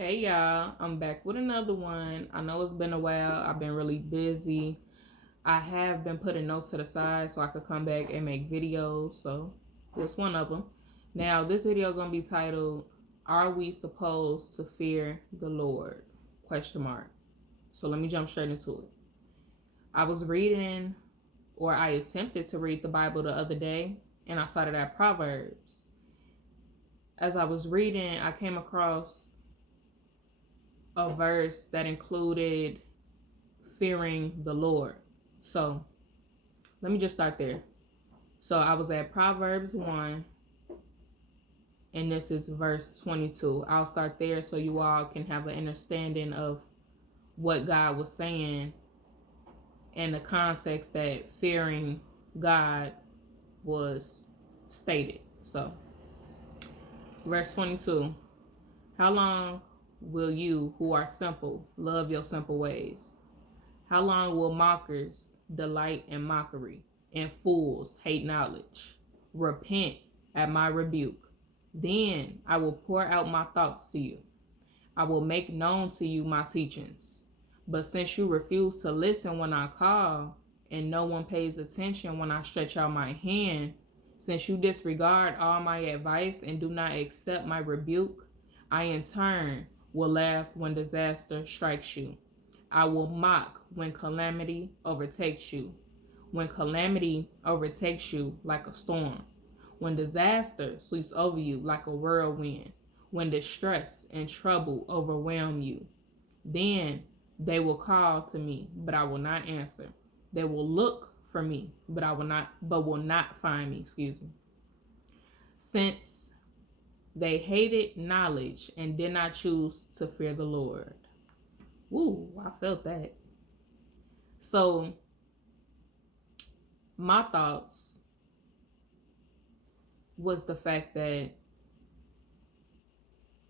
Hey y'all, I'm back with another one. I know it's been a while. I've been really busy. I have been putting notes to the side so I could come back and make videos. So this one of them. Now this video gonna be titled, "Are we supposed to fear the Lord?" Question mark. So let me jump straight into it. I was reading, or I attempted to read the Bible the other day, and I started at Proverbs. As I was reading, I came across a verse that included fearing the Lord. So let me just start there. So I was at Proverbs 1, and this is verse 22. I'll start there so you all can have an understanding of what God was saying and the context that fearing God was stated. So, verse 22. How long will you who are simple love your simple ways? How long will mockers delight in mockery, and fools hate knowledge? Repent at my rebuke. Then I will pour out my thoughts to you. I will make known to you my teachings. But since you refuse to listen when I call, and no one pays attention when I stretch out my hand, since you disregard all my advice and do not accept my rebuke, I in turn will laugh when disaster strikes you. I will mock when calamity overtakes you. When calamity overtakes you like a storm. When disaster sweeps over you like a whirlwind. When distress and trouble overwhelm you. Then they will call to me, but I will not answer. They will look for me, but will not find me, excuse me. Since they hated knowledge and did not choose to fear the Lord. Ooh, I felt that. So my thoughts was the fact that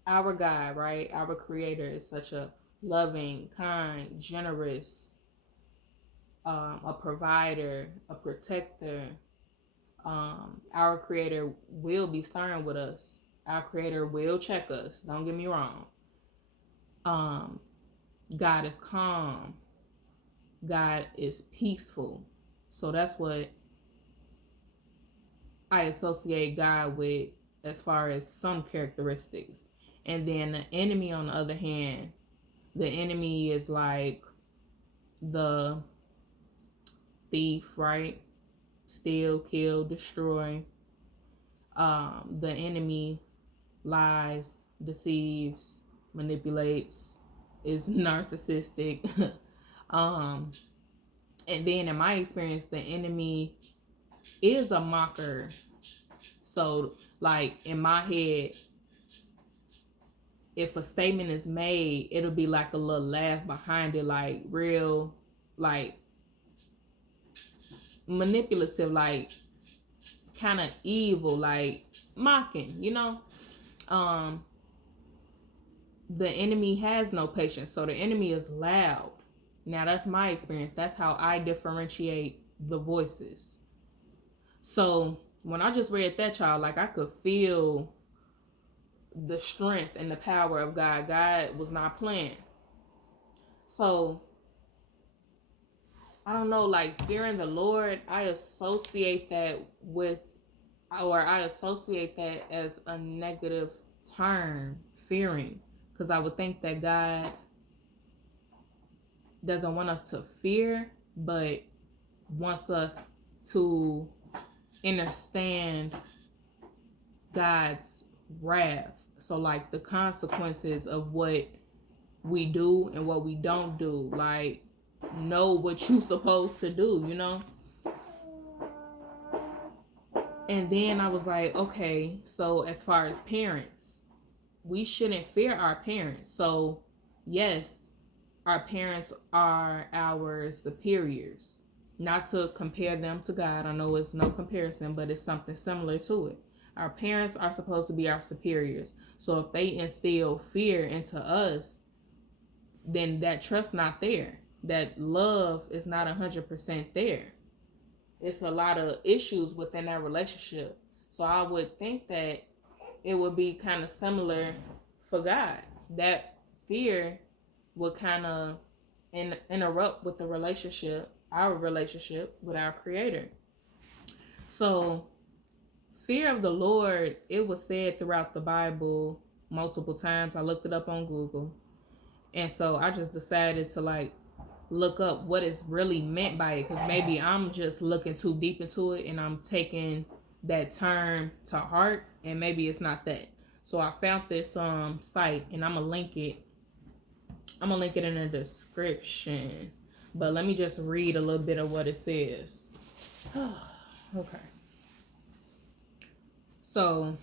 our God, right, our Creator is such a loving, kind, generous, a provider, a protector. Our Creator will be stern with us. Our Creator will check us. Don't get me wrong. God is calm. God is peaceful. So that's what I associate God with as far as some characteristics. And then the enemy, on the other hand, the enemy is like the thief, right? Steal, kill, destroy. The enemy lies, deceives, manipulates, is narcissistic. And then in my experience, the enemy is a mocker. So like in my head, if a statement is made, it'll be like a little laugh behind it, like real, like manipulative, like kind of evil, like mocking, the enemy has no patience, so the enemy is loud. Now that's my experience. That's how I differentiate the voices. So when I just read that, child, like I could feel the strength and the power of God. God was not playing. So I don't know, like fearing the Lord, I associate that as a negative term, fearing, because I would think that God doesn't want us to fear, but wants us to understand God's wrath. So like the consequences of what we do and what we don't do, like know what you're supposed to do, And then I was like, okay, so as far as parents, we shouldn't fear our parents. So yes, our parents are our superiors. Not to compare them to God. I know it's no comparison, but it's something similar to it. Our parents are supposed to be our superiors. So if they instill fear into us, then that trust not there. That love is not 100% there. It's a lot of issues within that relationship. So I would think that it would be kind of similar for God. That fear will kind of interrupt with our relationship with our Creator. So fear of the Lord, it was said throughout the Bible multiple times. I looked it up on Google. And so I just decided to like look up what is really meant by it, because maybe I'm just looking too deep into it and I'm taking that term to heart, and maybe it's not that. So I found this site, and I'm gonna link it in the description, but let me just read a little bit of what it says. Okay, so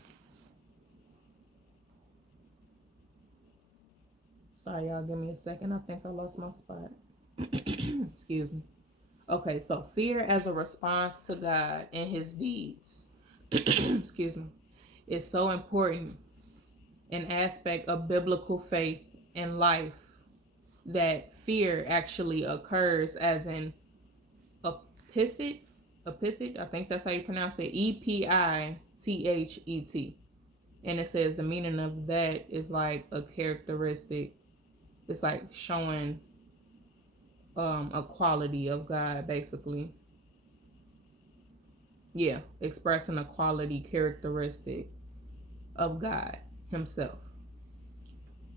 sorry y'all, give me a second. I think I lost my spot. Excuse me. Okay, so fear as a response to God and his deeds, excuse me, is so important, an aspect of biblical faith and life, that fear actually occurs as an epithet, I think that's how you pronounce it, Epithet. And it says the meaning of that is like a characteristic. It's like showing a quality of God, basically. Yeah, expressing a quality characteristic of God himself.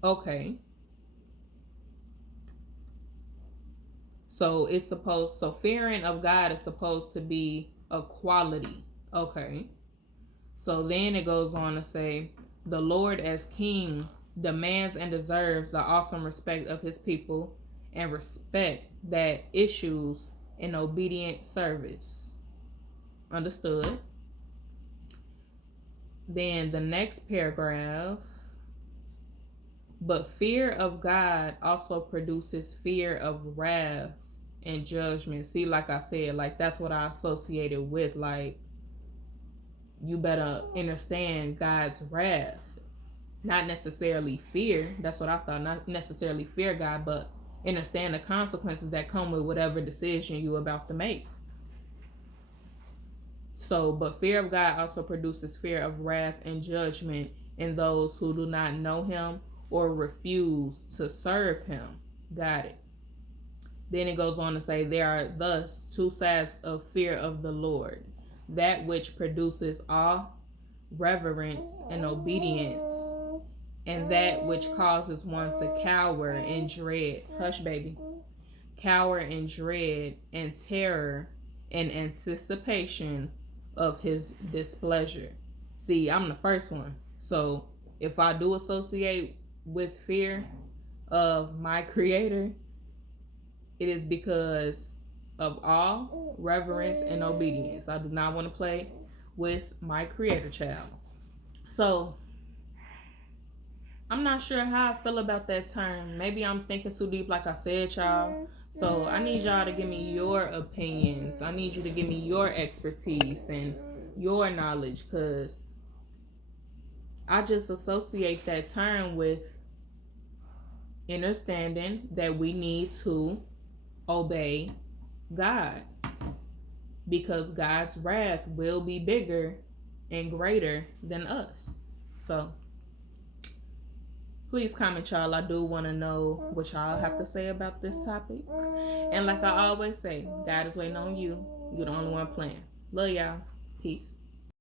Okay. So fearing of God is supposed to be a quality. Okay. So then it goes on to say, the Lord as King demands and deserves the awesome respect of his people, and respect that issues in obedient service. Understood. Then the next paragraph, but fear of God also produces fear of wrath and judgment. See, like I said, like that's what I associated with, like, you better understand God's wrath. Not necessarily fear. That's what I thought. Not necessarily fear God, but understand the consequences that come with whatever decision you're about to make. So, but fear of God also produces fear of wrath and judgment in those who do not know him or refuse to serve him. Got it. Then it goes on to say, there are thus two sides of fear of the Lord, that which produces awe, reverence, and obedience, and that which causes one to cower in dread. Hush, baby. Cower in dread and terror in anticipation of his displeasure. See, I'm the first one. So if I do associate with fear of my Creator, it is because of awe, reverence, and obedience. I do not want to play with my Creator child. So I'm not sure how I feel about that term. Maybe I'm thinking too deep, like I said, y'all. So I need y'all to give me your opinions. I need you to give me your expertise and your knowledge, because I just associate that term with understanding that we need to obey God, because God's wrath will be bigger and greater than us. So please comment, y'all. I do want to know what y'all have to say about this topic. And like I always say, God is waiting on you. You're the only one playing. Love y'all. Peace.